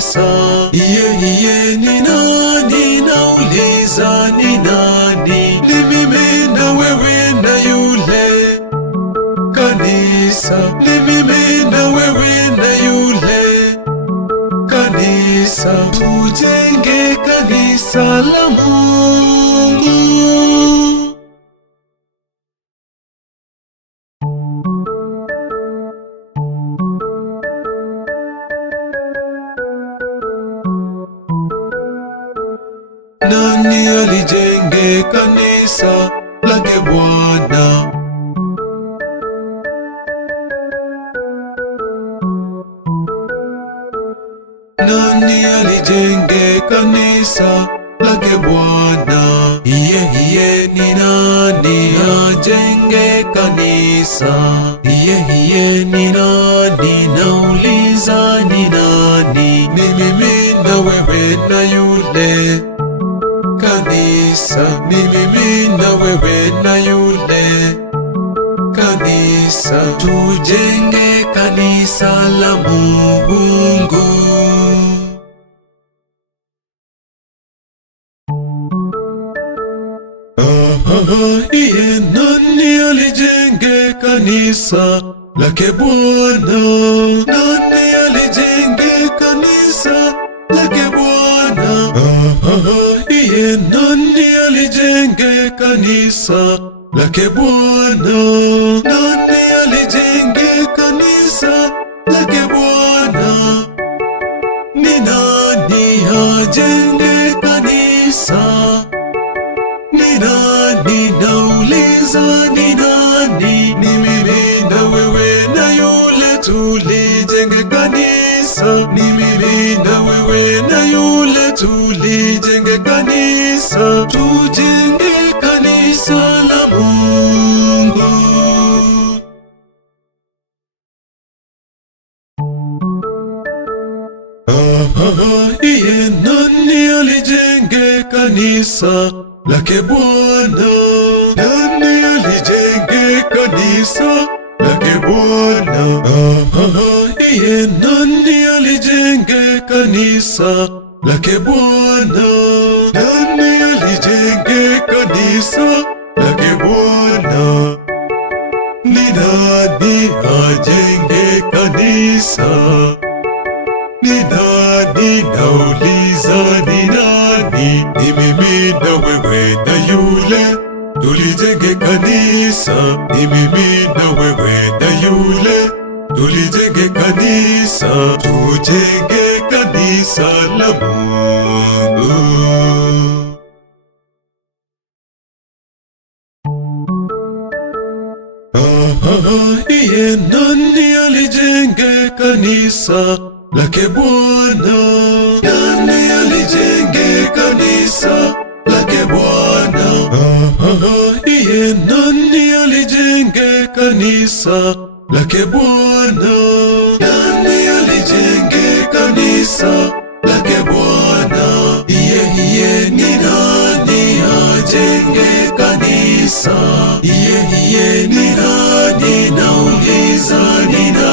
kanisa. Iye ni nani? Nauliza ni nani? Ni mimi na wewe na yule. Kanisa ni mimi na wewe na yule. Kanisa, tujenge kanisa la Mungu. Nani alijenge kanisa lake Bwana? Nani alijenge kanisa lake Bwana? Iye ni nani ajenge kanisa? Iye ni nani? Nauliza ni nani? Ni mimi na wewe na yule. Kanisa ni mimi na wewe na yule. Kanisa, tujenge kanisa la Mungu. Iye nani alijenge kanisa lake Bwana? Nani alijenge kanisa lake Bwana? Iye nani alijenge kanisa lake Bwana? Nani alijenge kanisa lake Bwana? Ni nani ajenge kanisa? Ni nani? Nauliza ni nani? Ni mimi na wewe na yule tulijenge kanisa. Ni mimi na wewe na yule tulijenge kanisa. Tujenge kanisa la Mungu. Iye nani alijenge kanisa lake Bwana? Nani alijenge kanisa lake Bwana? Iye nani alijenge kanisa lake Bwana? Nani alijenge kanisa lake Bwana? Ni nani ajenge kanisa? Ni nani? Nauliza ni nani? Ni mimi na wewe na yule tulijenge kanisa. Ni mimi na wewe na yule tulijenge kanisa. Tujenge kanisa la Mungu. Iye nani alijenge kanisa lake Bwana? Nani alijenge kanisa lake Bwana? Iye nani alijenge kanisa lake Bwana? Nani alijenge kanisa lake Bwana? Iye ni nani ajenge kanisa? Iye ni nani? Nauliza ni nani?